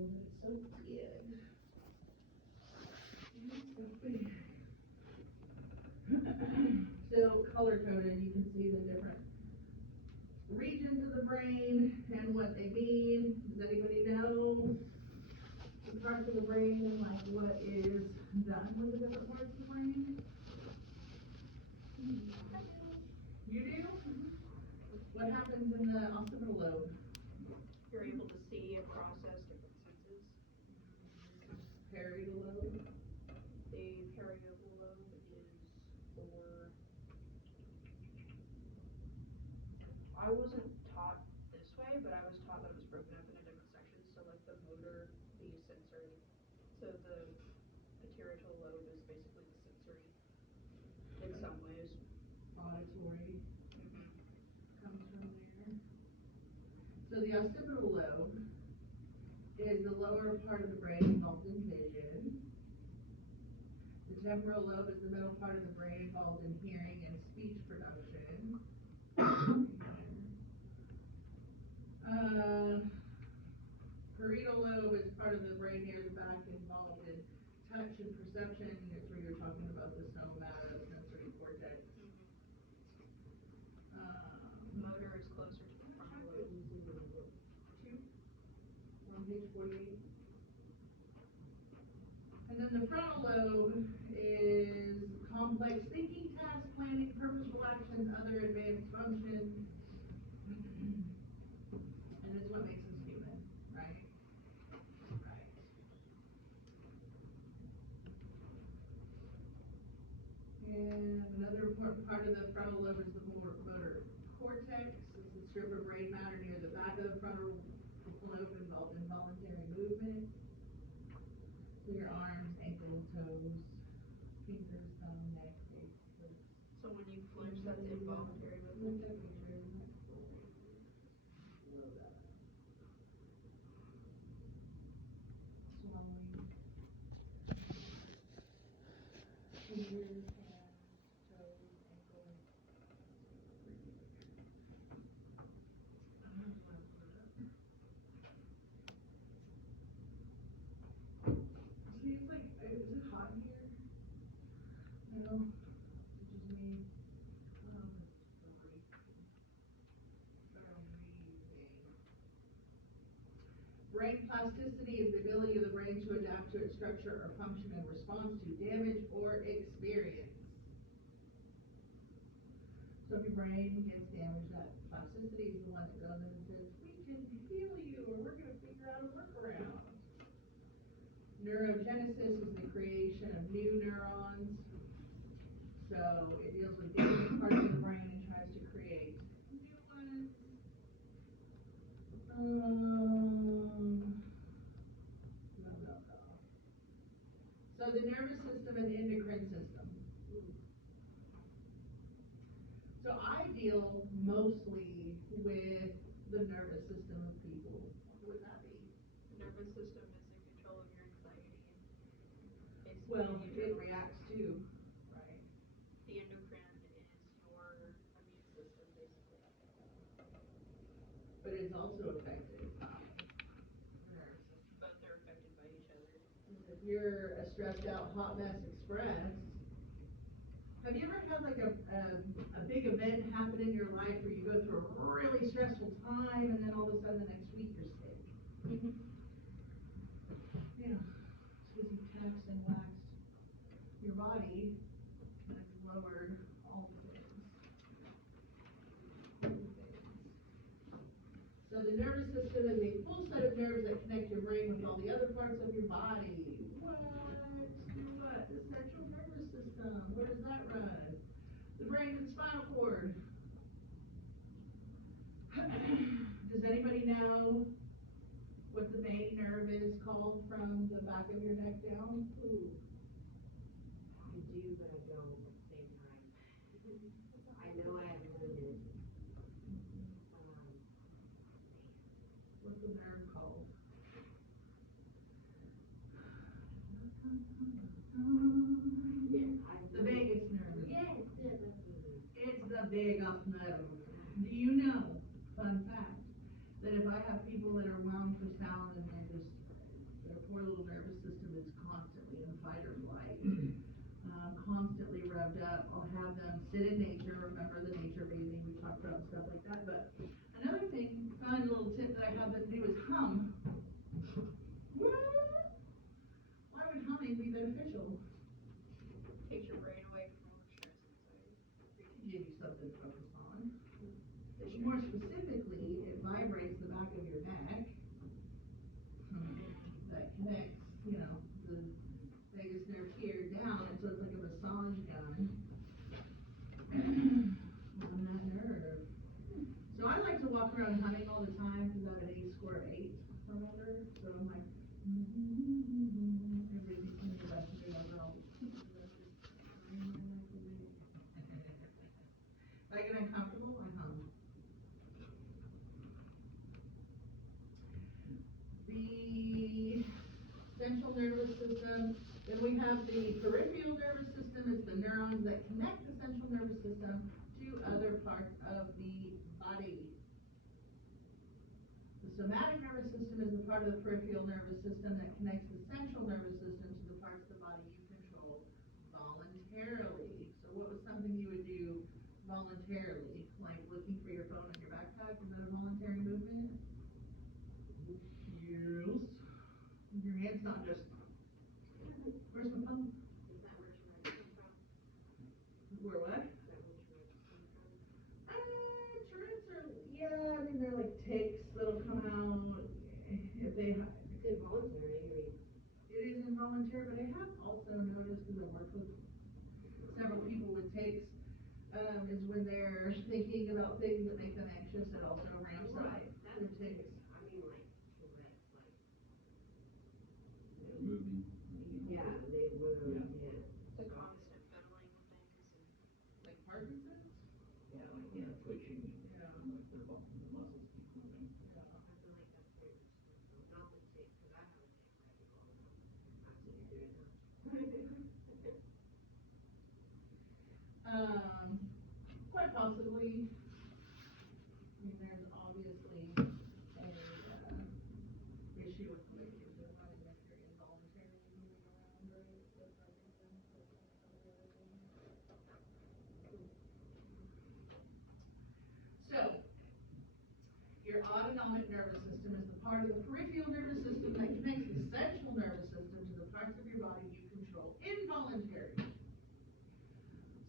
it's so scared. So color coded, you can see the different regions of the brain and what they mean. Does anybody know the parts of the brain and like what is done with the different parts of the brain? You do? What happens in the occipital lobe? You're able to see and process different senses. Parietal lobe? The parietal lobe is for, I wasn't taught this way, but I was taught that it was broken up into different sections. So like the motor, the sensory. So the parietal lobe is basically the sensory in some ways. Auditory comes from there. So the occipital lobe is the lower part of the brain involved in vision. The temporal lobe is the middle part of the brain involved in hearing and speech production. Parietal lobe is part of the brain near the back involved in touch and perception. It's where you're talking about the somatosensory cortex. Motor is closer to the frontal lobe. On page 48. And then the frontal lobe is complex thinking, task planning, purposeful actions, other advanced functions. And it's what makes us human, right? Right. And another important part of the frontal lobe is the motor cortex. It's the strip of brain matter near the back of the frontal lobe involved in voluntary movement. So your arms, ankles, toes, fingers, thumb, neck, face, lips. So when you flinch, that's involuntary movement. Swallowing. Fingers, hands, toes, ankles. See, it's like, is it hot in here? No, it's just me. Brain plasticity is the ability of the brain to adapt to its structure or function in response to damage or experience. So if your brain gets damaged, that plasticity is the one that goes in and says, we can heal you, or we're going to figure out a workaround. Neurogenesis is the creation of new neurons. So it deals with damaged parts of the brain and tries to create new ones. So the nervous system and the endocrine system. So I deal mostly with the nervous system of people. What would that be? The nervous system is in control of your anxiety. Basically, Well, it reacts to, right? The endocrine is your immune system, basically. But it's also affected by the nervous system. Both are affected by each other. If you're a stressed out hot mess express, have you ever had like a big event happen in your life where you go through a really stressful time and then all of a sudden the next week you're sick? Yeah, it's because you taxed and waxed your body and it's lowered all the things. So the nervous system is a full set of nerves that connect your brain with all the other parts of your body. What? The central nervous system. Where does that run? The brain and spinal cord. Does anybody know what the main nerve is called from the back of your neck down? Ooh. I do, but I don't at the same time. I know I have heard it. What's the nerve called? The vagus nerve. Yes, It's the vagus nerve. Do you know, fun fact, that if I have people that are wound for sound and they're just sit in nature, remember the nature bathing, we talked about stuff like that, but another thing, fun little tip that I have them do is hum. What? Why would humming be beneficial? Takes your brain away from all the stress and anxiety. It can give you something to focus on. More specifically, it vibrates the back of your neck. That connects, the vagus nerve here down, and so it's like a massage gun on that nerve. So I like to walk around humming all the time because I have an A score of 8, remember? So I'm like, everything's in the best way I know. If I get uncomfortable, I hum. The central nervous system, then we have the peripheral nervous system, it's the neurons that connect the central nervous system to other parts of the body. The somatic nervous system is the part of the peripheral nervous system that connects the central nervous system to the parts of the body you control voluntarily. So what was something you would do voluntarily? Like looking for your phone in your backpack, is that a voluntary movement? Yes. Your hand's not just, where's my phone? Is that where Tourette's come from? Where what? Is that where Tourette's come from? Tourette's are, yeah, I mean, they're like tics that'll come out if they, It's involuntary, I mean. it is involuntary, but I have also noticed, because I work with several people with tics, is when they're thinking about things that make them anxious, it also ramps up Right, their that's tics. I mean, like Tourette's, like. Moving. Yeah, they move, yeah. The constant fiddling with things and. Like Parkinson's? Yeah, like, yeah, twitching, Yeah. like the muscles keep moving. I feel like that's very much not the tick, because I have a tick right all the time. I'm sitting here doing that. Quite possibly. I mean, there's obviously a issue with medication. I don't know if you're involuntarily moving around, right? With Parkinson's, or some of the other things. So, your autonomic nervous system is the part of the peripheral nervous system that connects the central nervous system to the parts of your body you control involuntary.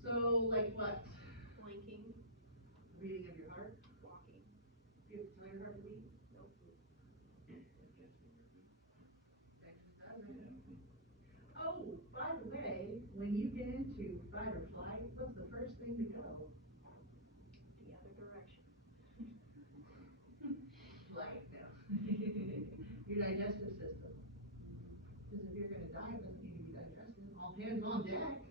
So, like what? Blinking, Beating of your heart? walking. Do you have to tell your heart to beat? Nope. Exercise, right? Oh, by the way, when you get into fight or flight, what's the first thing to go? The other direction. Flight, no. Your digestive system. Because if you're gonna die, it doesn't need to be digested. All hands on deck.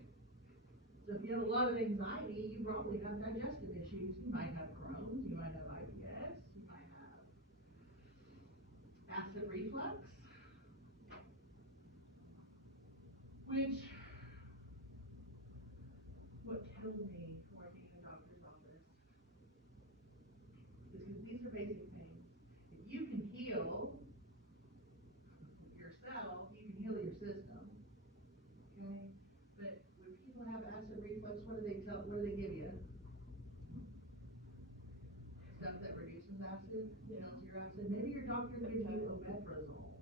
So if you have a lot of anxiety, you probably have digestive issues. You might have Crohn's, you might have IBS, you might have acid reflux, which, what kills me working in a doctor's office is because these are basic things. If you can heal yourself, you can heal your system. Okay? But when people have acid reflux, what do they give you? Stuff that reduces acid, melts your acid. Maybe your doctor gives you omeprazole.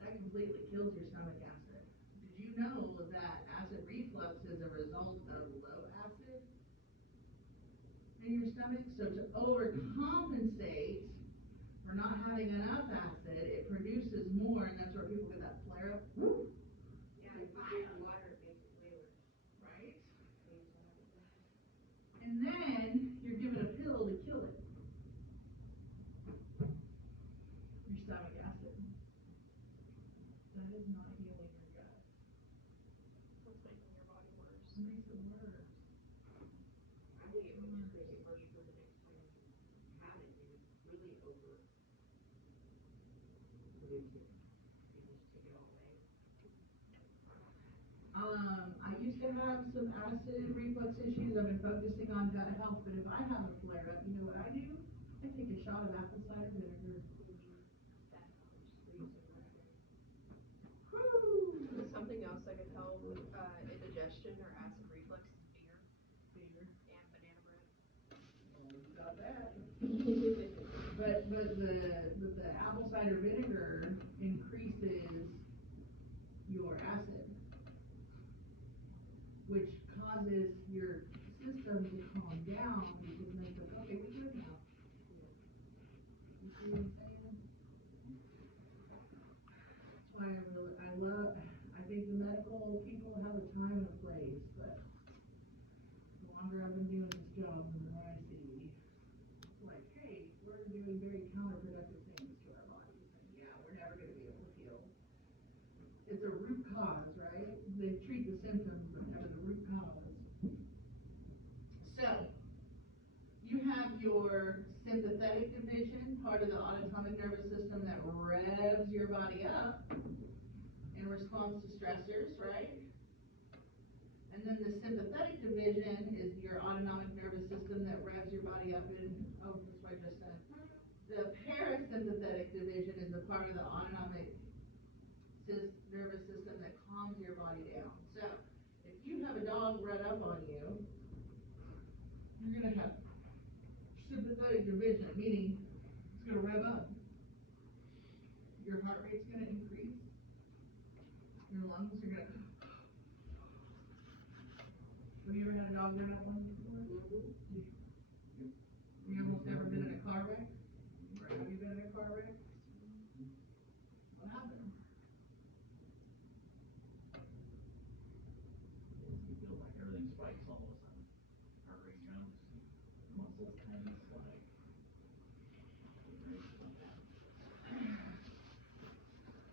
That completely kills your stomach acid. Did you know that acid reflux is a result of low acid in your stomach? So to overcompensate for not having enough acid, it produces more, and that's where people get that flare up. Woo! Yeah, if you drink water, it makes it way worse. Right? And then you're given a pill to kill it. Your stomach acid. That is not healing your gut. What's making your body worse? It makes it worse. I think it would just make it worse for the next time you have it, you would really produce it. You just take it all away. I used to have some acid reflux issues. I've been focusing on gut health, but if I have a flare up, you know what I do? I take a shot of apple cider vinegar. That Woo! Something else that could help with indigestion or acid reflux is beer. the apple cider vinegar increases your acid, which causes your system to calm down because then it's like, okay, we're good now. You see what I'm saying? That's why I think the medical people have a time and a place, but the longer I've been doing this job, the more I see, like, hey, we're doing very counterproductive things to our bodies, and yeah, we're never gonna be able to heal. It's a root cause, right? They treat the symptoms, but never the root cause. So, you have your sympathetic division, part of the autonomic nervous system that revs your body up in response to stressors, right? And then the sympathetic division is your autonomic nervous system that revs your body up in, oh, that's what I just said. The parasympathetic division is the part of the autonomic nervous system that calms your body down. So, if you have a dog run up on you, you're going to have sympathetic division, meaning it's going to rev up. Your heart rate's going to increase. Your lungs are going to... Have you ever had a dog run up on you before? You almost never been in a car wreck? Or have you been in a car wreck? What happened? You feel like everything spikes all of a sudden. Heart rate jumps, muscles tense, like.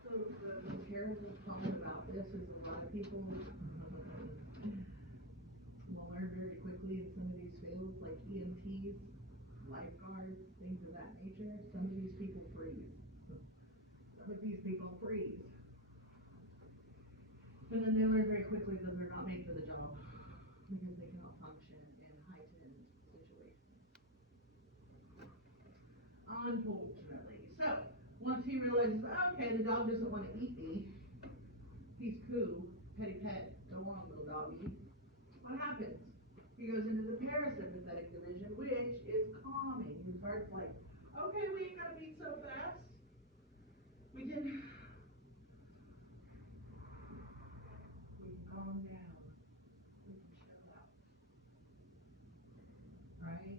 So the terrible part about this is a lot of people will learn very quickly in some of these fields, like EMTs, lifeguards, things of that nature. Some of these people freeze. Some of these people freeze. But then they learn very quickly that they're not made for the job because they cannot function in heightened situations. Unfortunately. So, once he realizes, okay, the dog doesn't want to eat me, he's cool, petty pet, go on, little doggy. What happens? He goes into the parasympathetic division, which is calming. His heart's like, okay, we ain't gotta beat so fast. We can calm down. We can chill out. Right?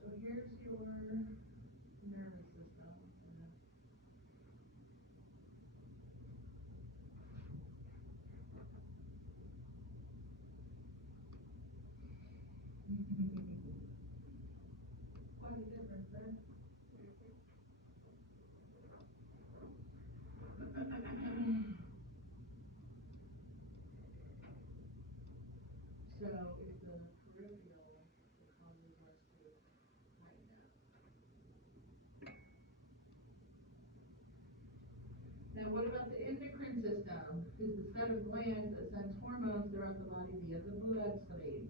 So here's your nervous system. Quite a difference there. So it's the peripheral that causes us to tighten up. Now what about the endocrine system? Is the set of glands that sends hormones throughout the body via the bloodstream.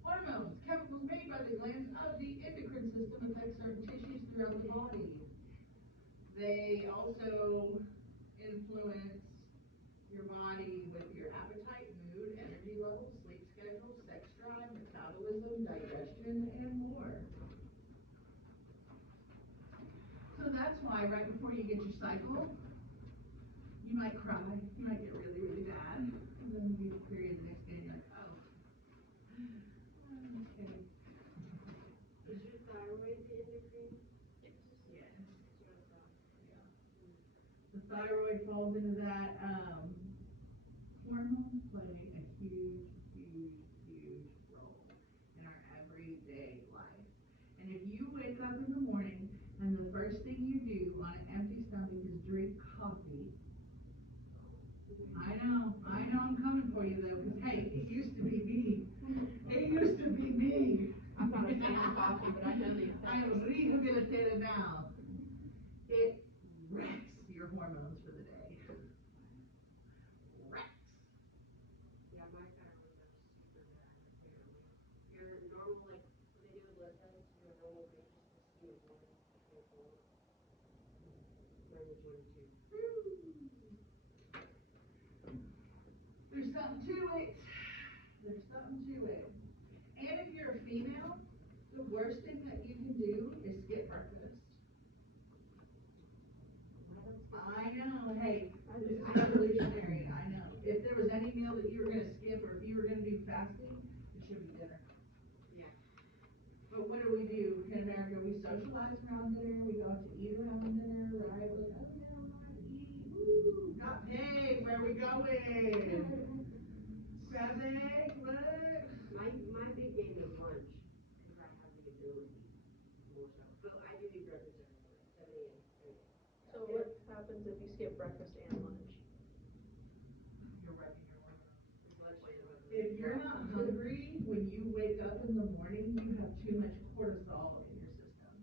Hormones, chemicals made by the glands of the endocrine system affect certain tissues throughout the body. They also influence your body with your appetite, mood, energy levels, sleep schedule, sex drive, metabolism, digestion, and more. So that's why right before you get your cycle, you might cry, you might get really, really bad, and then you get your period the next day and you're like, oh, okay. Is your thyroid the endocrine? Yes. That's what I thought. Yeah. The thyroid falls into that. Hormones play a huge, huge, huge role in our everyday life. And if you wake up in the morning and the first thing you do on an empty stomach is drink coffee, I know, I'm coming for you though, because hey, it used to be me. It used to be me. I'm not a fan of coffee, but I know the effects. I am rehabilitated now. It wrecks your hormones for the day. Wrecks. Yeah, my thyroid is super bad, apparently. Your normal, like, when they do a blood test, your normal range is 16 to 1 to 24. Mine was 1 to 2. something to it. There's something to it. And if you're a female, the worst thing that you can do is skip breakfast. I know, hey, this is evolutionary, I know. If there was any meal that you were gonna skip, or if you were gonna do fasting, it should be dinner. Yeah. But what do? In America, we socialize around dinner, we go out to eat around dinner, right? We're like, oh yeah, we're going to eat, woo, got paid, where we going? Grab egg, what? My big game is lunch, because I have the ability more so. But I do eat breakfast every morning, 7 a.m. So what happens if you skip breakfast and lunch? You're wrecking your hormones. Lunch and If you're not hungry when you wake up in the morning, you have too much cortisol in your system.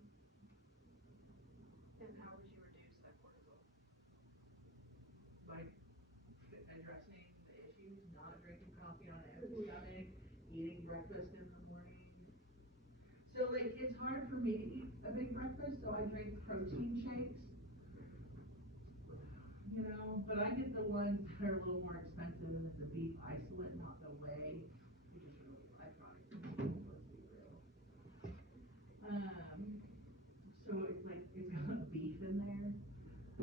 And how would you reduce that cortisol? By addressing the issues, not drinking coffee on an empty stomach, eating breakfast in the morning. So like, it's hard for me to eat a big breakfast, so I drink protein shakes. You know, but I get the ones that are a little more expensive than the beef isolate, not the whey, which is really byproduct. Let's be real. So it's like, it's got beef in there.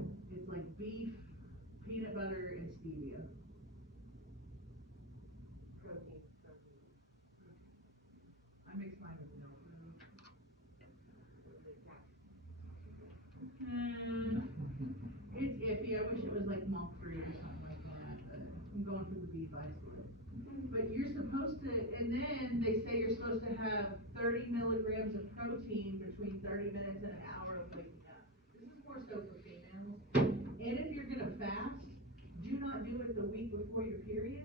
It's like beef, peanut butter, and stevia. protein. I mix mine with milk. It's iffy. I wish it was like milk free or something like that, but I'm going for the beef isolate. But you're supposed to, and then they say you're supposed to have 30 milligrams of protein between 30 minutes and an hour of waking up. This is more so for females. And if you're gonna fast, do not do it the week before your period.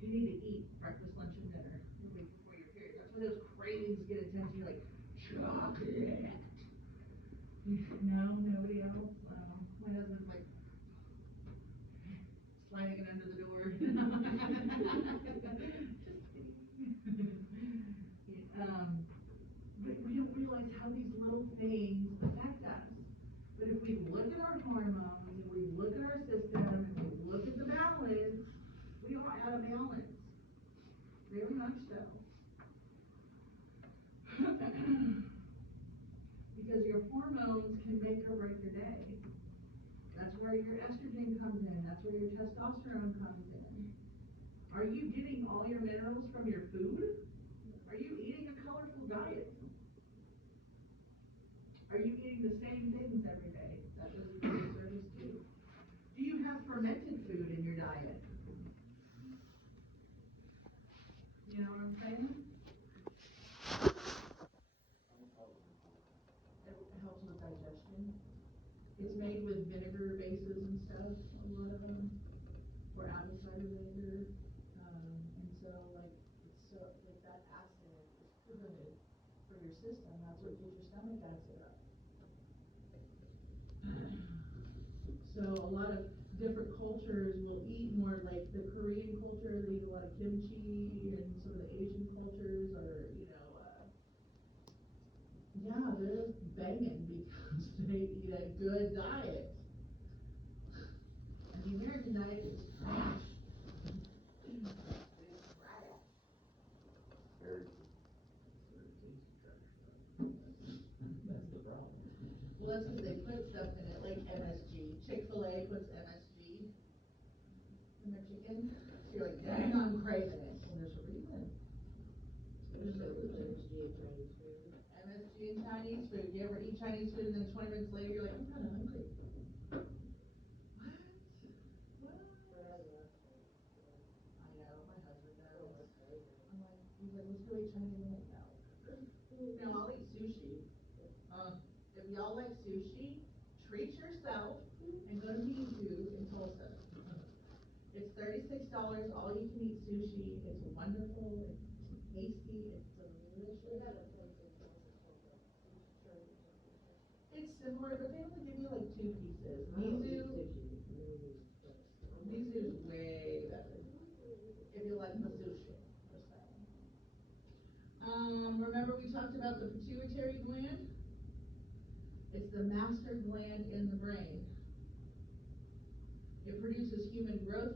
You need to eat breakfast, lunch, and dinner the week before your period. That's where those cravings get intense. You're like, chocolate. No, nobody else. My husband's like sliding it under the door. Just kidding. But we don't realize how these little things affect us. But if we look at our hormones, and we look at our system, and we look at the balance, we are out of balance. Very much so. Because your hormones can make or break your day. That's where your estrogen comes in. That's where your testosterone comes in. Are you getting all your minerals from your food? Are you eating a colorful diet? Are you eating the same things every day? That does you a service too. Do you have fermented food in your diet? You know what I'm saying? It helps with digestion. It's made with vinegar bases and stuff, a lot of them, or apple cider vinegar. And so like, it's so, like that acid is good for your system. That's what gets your stomach acid up. So a lot of different cultures will eat more, like the Korean culture, they eat a lot of kimchi, and some of the Asian cultures are, you know, yeah, they're banging because they eat a good diet. And the American diet is trash. Very tasty trash. That's the problem. Well, that's because they put stuff in it, like MSG. Chick-fil-A puts MSG in their chicken. So you're like, dang, I'm craving it. Well, there's a reason. There's a reason. MSG in Chinese food. You ever eat Chinese food and then 20 minutes later you're like, I'm kind of hungry. What? I know, my husband does. I'm like, he's like, let's go eat Chinese. I'm like, no. No, I'll eat sushi. If y'all like sushi, treat yourself and go to Mizu in Tulsa. It's $36, all you can eat sushi. It's wonderful, it's tasty, it's delicious. It's similar, but they only give you like 2 pieces. Mizu's way better. If you like the sushi, just saying. Remember we talked about the pituitary gland? It's the master gland in the brain. It produces human growth